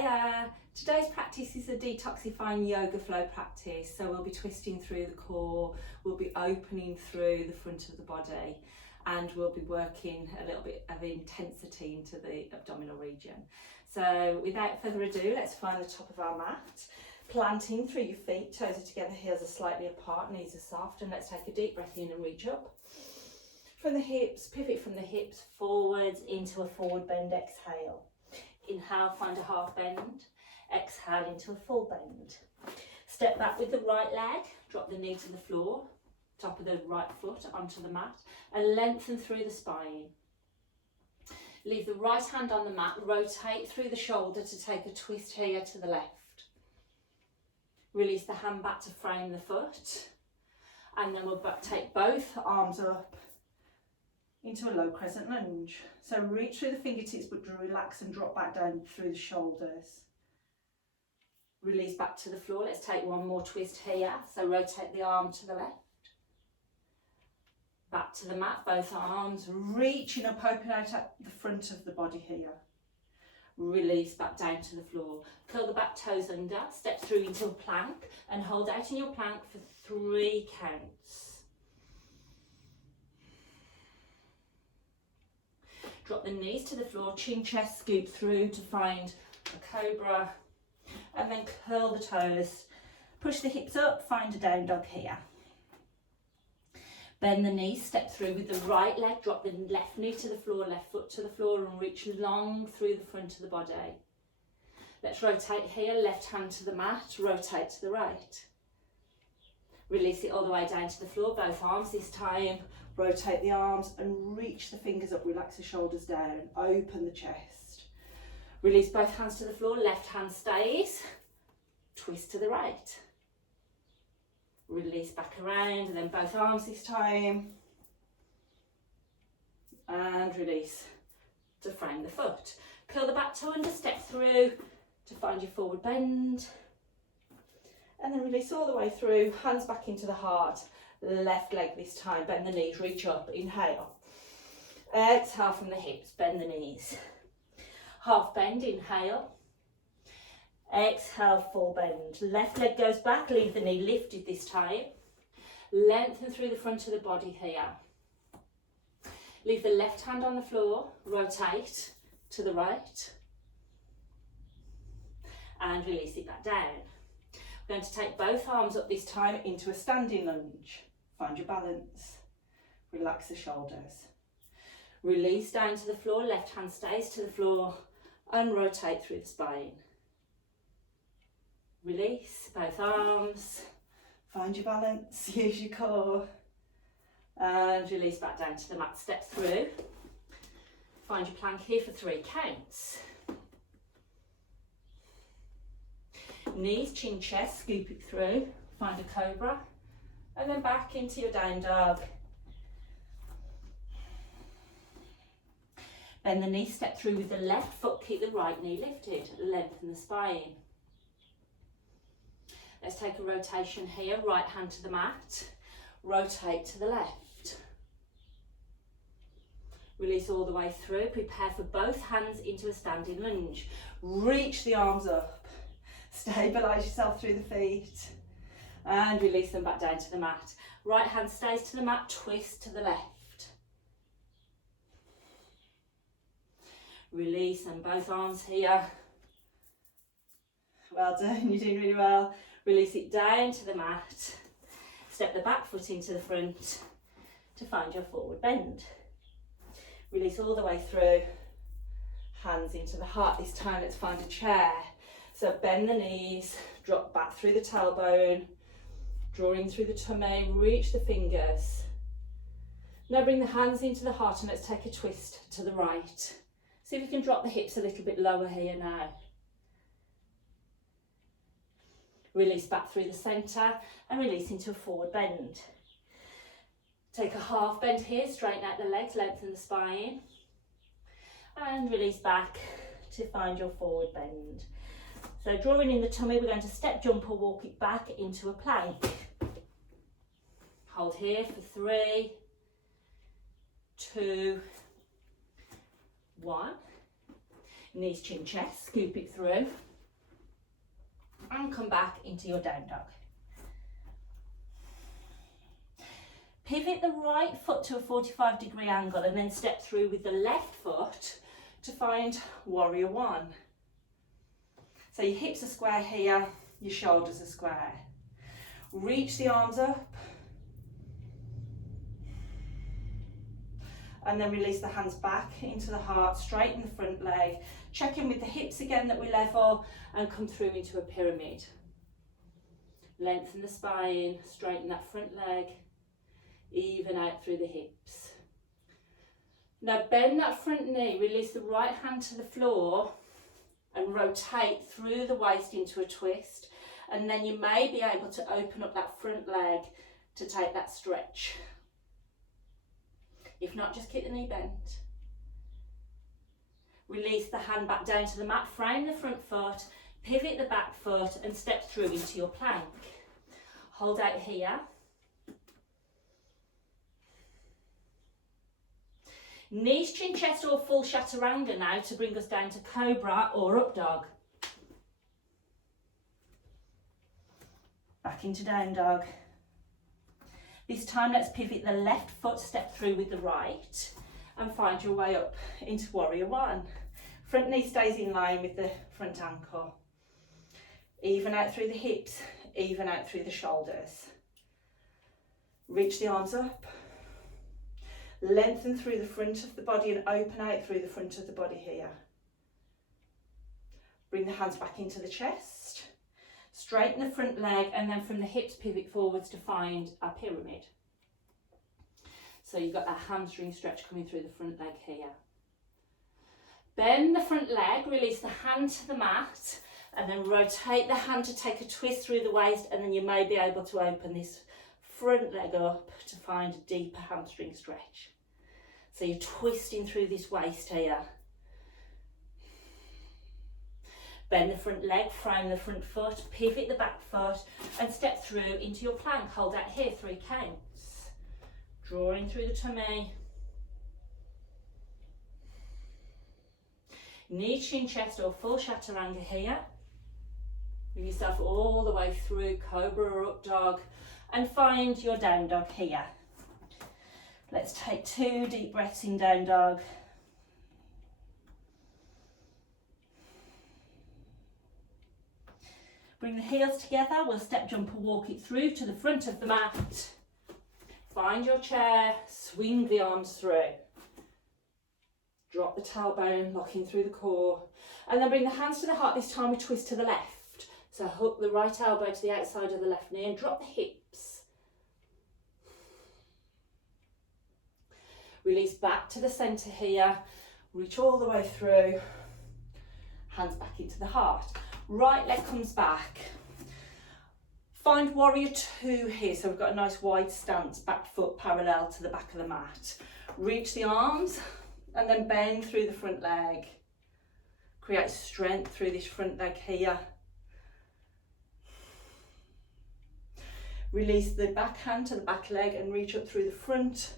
Hiya! Today's practice is a detoxifying yoga flow practice. So we'll be twisting through the core, we'll be opening through the front of the body, and we'll be working a little bit of intensity into the abdominal region. So without further ado, let's find the top of our mat. Planting through your feet, toes are together, heels are slightly apart, knees are soft, and let's take a deep breath in and reach up. From the hips, pivot from the hips forwards into a forward bend, exhale. Inhale, find a half bend. Exhale into a full bend. Step back with the right leg, drop the knee to the floor, top of the right foot onto the mat, and lengthen through the spine. Leave the right hand on the mat, rotate through the shoulder to take a twist here to the left. Release the hand back to frame the foot, and then we'll take both arms up into a low crescent lunge. So reach through the fingertips, but relax and drop back down through the shoulders. Release back to the floor. Let's take one more twist here. So rotate the arm to the left. Back to the mat, both arms, reaching up, open out at the front of the body here. Release back down to the floor. Curl the back toes under, step through into a plank, and hold out in your plank for 3 counts. Drop the knees to the floor, chin chest, scoop through to find a cobra, and then curl the toes. Push the hips up, find a down dog here. Bend the knees, step through with the right leg, drop the left knee to the floor, left foot to the floor, and reach long through the front of the body. Let's rotate here, left hand to the mat, rotate to the right. Release it all the way down to the floor, both arms this time. Rotate the arms and reach the fingers up, relax the shoulders down, open the chest. Release both hands to the floor, left hand stays, twist to the right. Release back around, and then both arms this time. And release to frame the foot. Curl the back toe under, step through to find your forward bend. And then release all the way through, hands back into the heart. Left leg this time, bend the knees, reach up, inhale. Exhale from the hips, bend the knees. Half bend, inhale. Exhale, full bend. Left leg goes back, leave the knee lifted this time. Lengthen through the front of the body here. Leave the left hand on the floor, rotate to the right. And release it back down. We're going to take both arms up this time into a standing lunge. Find your balance. Relax the shoulders. Release down to the floor, left hand stays to the floor, and rotate through the spine. Release both arms. Find your balance, use your core. And release back down to the mat, step through. Find your plank here for 3 counts. Knees, chin, chest, scoop it through, find a cobra, and then back into your down dog. Bend the knee, step through with the left foot, keep the right knee lifted, lengthen the spine. Let's take a rotation here, right hand to the mat, rotate to the left. Release all the way through, prepare for both hands into a standing lunge. Reach the arms up. Stabilise yourself through the feet and release them back down to the mat. Right hand stays to the mat, twist to the left. Release, and both arms here. Well done, you're doing really well. Release it down to the mat. Step the back foot into the front to find your forward bend. Release all the way through. Hands into the heart this time, let's find a chair. So bend the knees, drop back through the tailbone, drawing through the tummy, reach the fingers. Now bring the hands into the heart and let's take a twist to the right. See if you can drop the hips a little bit lower here now. Release back through the centre and release into a forward bend. Take a half bend here, straighten out the legs, lengthen the spine. And release back to find your forward bend. So drawing in the tummy, we're going to step, jump or walk it back into a plank. Hold here for 3, 2, 1. Knees, chin, chest, scoop it through. and come back into your down dog. Pivot the right foot to a 45-degree angle and then step through with the left foot to find warrior one. So your hips are square here, your shoulders are square. Reach the arms up and then release the hands back into the heart, straighten the front leg, check in with the hips again that we level and come through into a pyramid. Lengthen the spine, straighten that front leg, even out through the hips. Now bend that front knee, release the right hand to the floor and rotate through the waist into a twist, and then you may be able to open up that front leg to take that stretch. If not, just keep the knee bent. Release the hand back down to the mat, frame the front foot, pivot the back foot and step through into your plank. Hold out here. Knees, chin, chest or full chaturanga now to bring us down to cobra or up dog. Back into down dog. This time let's pivot the left foot, step through with the right and find your way up into warrior one. Front knee stays in line with the front ankle. Even out through the hips, even out through the shoulders. Reach the arms up. Lengthen through the front of the body and open out through the front of the body here. Bring the hands back into the chest. Straighten the front leg and then from the hips pivot forwards to find a pyramid. So you've got that hamstring stretch coming through the front leg here. Bend the front leg, release the hand to the mat and then rotate the hand to take a twist through the waist, and then you may be able to open this front leg up to find a deeper hamstring stretch. So you're twisting through this waist here. Bend the front leg, frame the front foot, pivot the back foot and step through into your plank. Hold out here, 3 counts. Drawing through the tummy. Knee, chin, chest or full chaturanga here. Bring yourself all the way through cobra or up dog and find your down dog here. Let's take 2 deep breaths in down dog. Bring the heels together, we'll step, jump and walk it through to the front of the mat. Find your chair, swing the arms through. Drop the tailbone, locking through the core. And then bring the hands to the heart, this time we twist to the left. So hook the right elbow to the outside of the left knee and drop the hips. Release back to the centre here, reach all the way through, hands back into the heart. Right leg comes back. Find warrior 2 here, so we've got a nice wide stance, back foot parallel to the back of the mat. Reach the arms and then bend through the front leg. Create strength through this front leg here. Release the back hand to the back leg and reach up through the front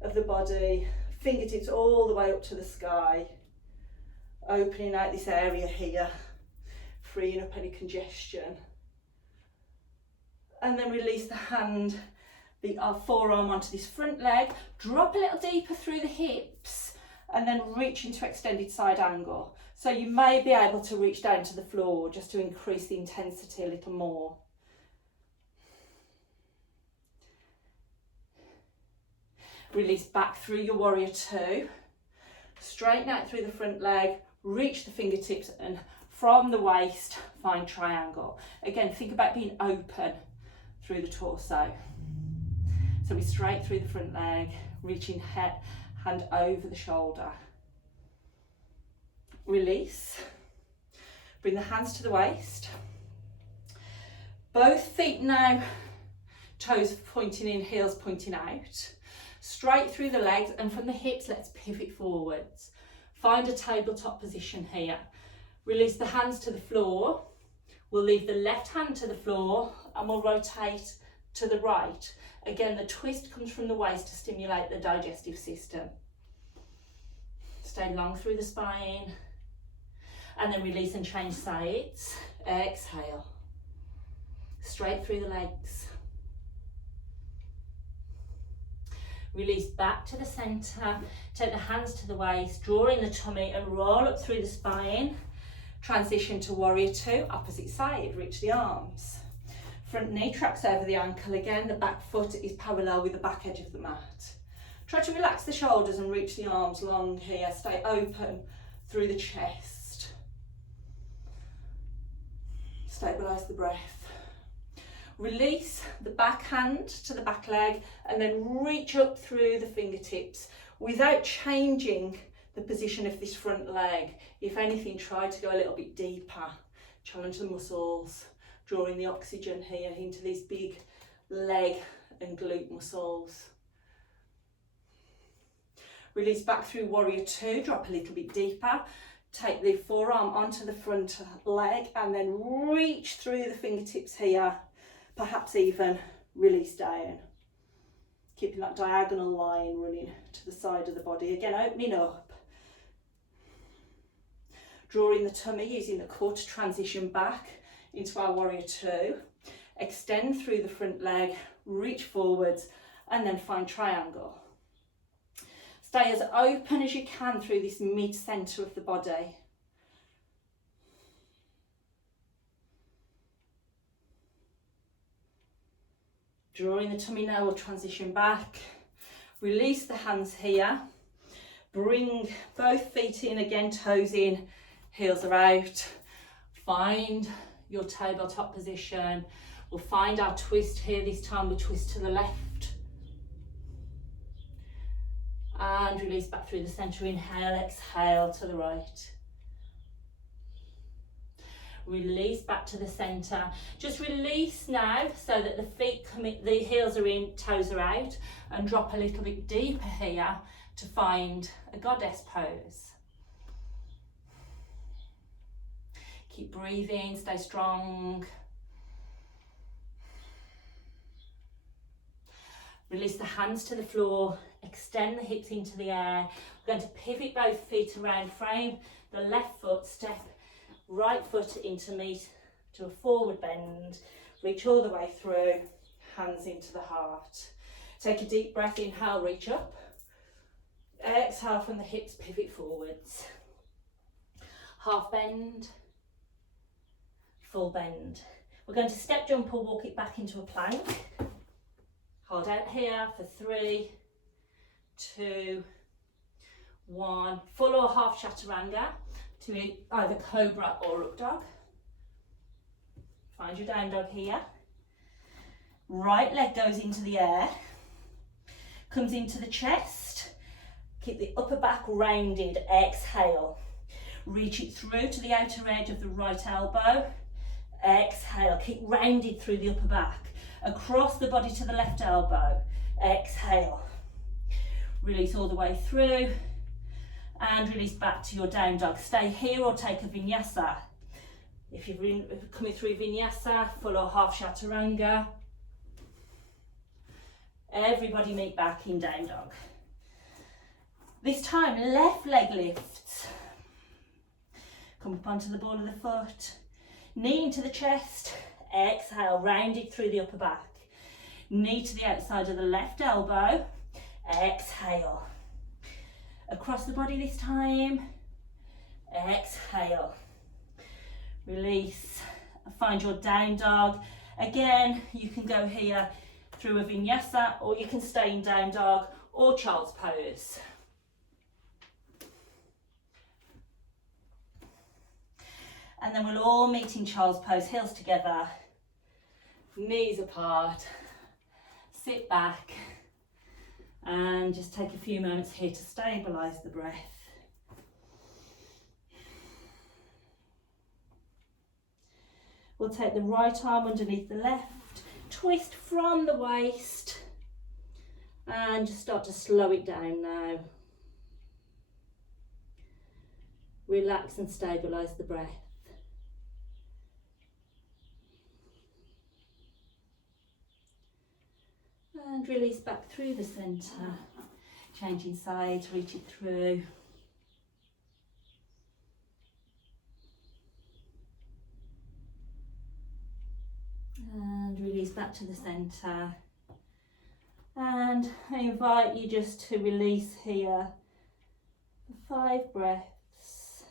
of the body, fingertips all the way up to the sky, opening out this area here, freeing up any congestion. And then release the hand, the forearm onto this front leg, drop a little deeper through the hips and then reach into extended side angle. So you may be able to reach down to the floor just to increase the intensity a little more. Release back through your warrior 2, straighten out through the front leg, reach the fingertips and from the waist find triangle. Again, think about being open through the torso. So we straight through the front leg, reaching hand over the shoulder. Release, bring the hands to the waist. Both feet now, toes pointing in, heels pointing out. Straight through the legs and from the hips, let's pivot forwards. Find a tabletop position here. Release the hands to the floor. We'll leave the left hand to the floor and we'll rotate to the right. Again, the twist comes from the waist to stimulate the digestive system. Stay long through the spine and then release and change sides. Exhale. straight through the legs. Release back to the centre, take the hands to the waist, draw in the tummy and roll up through the spine. Transition to warrior two, opposite side, reach the arms. Front knee tracks over the ankle again, the back foot is parallel with the back edge of the mat. Try to relax the shoulders and reach the arms long here, stay open through the chest. Stabilise the breath. Release the back hand to the back leg and then reach up through the fingertips without changing the position of this front leg. If anything, try to go a little bit deeper. Challenge the muscles, drawing the oxygen here into these big leg and glute muscles. Release back through warrior two, drop a little bit deeper. Take the forearm onto the front leg and then reach through the fingertips here. Perhaps even release down. Keeping that diagonal line running to the side of the body. Again, opening up. Drawing the tummy, using the core to transition back into our warrior two. Extend through the front leg, reach forwards, and then find triangle. Stay as open as you can through this mid-centre of the body. Drawing the tummy now, we'll transition back. Release the hands here. Bring both feet in again, toes in, heels are out. Find your tabletop position. We'll find our twist here. This time we twist to the left. And release back through the centre. Inhale, exhale to the right. Release back to the centre. Just release now so that the feet the heels are in, toes are out, and drop a little bit deeper here to find a goddess pose. Keep breathing, stay strong. Release the hands to the floor, extend the hips into the air. We're going to pivot both feet around, frame the left foot, step right foot into meet to a forward bend, reach all the way through, hands into the heart. Take a deep breath, inhale, reach up. Exhale from the hips, pivot forwards. Half bend, full bend. We're going to step jump or walk it back into a plank. Hold out here for 3, 2, 1. Full or half chaturanga to either cobra or up dog. Find your down dog here. Right leg goes into the air, comes into the chest. Keep the upper back rounded, exhale. Reach it through to the outer edge of the right elbow. Exhale, keep rounded through the upper back. Across the body to the left elbow. Exhale. Release all the way through. And release back to your down dog. Stay here or take a vinyasa. If you're coming through vinyasa, full or half chaturanga. Everybody meet back in down dog. This time, left leg lifts. Come up onto the ball of the foot. Knee into the chest. Exhale, rounded through the upper back. Knee to the outside of the left elbow. Exhale. Across the body this time. Exhale. Release. Find your down dog. Again, you can go here through a vinyasa, or you can stay in down dog or child's pose. And then we'll all meet in child's pose, heels together, knees apart. Sit back and just take a few moments here to stabilise the breath. We'll take the right arm underneath the left, twist from the waist, and just start to slow it down now. Relax and stabilise the breath. And release back through the centre, changing sides, reach it through. back to the centre. And I invite you just to release here for 5 breaths.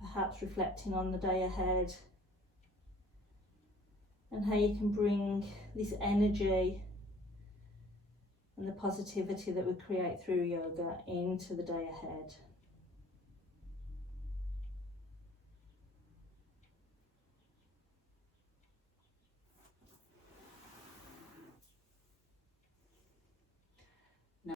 Perhaps reflecting on the day ahead and how you can bring this energy and the positivity that we create through yoga into the day ahead.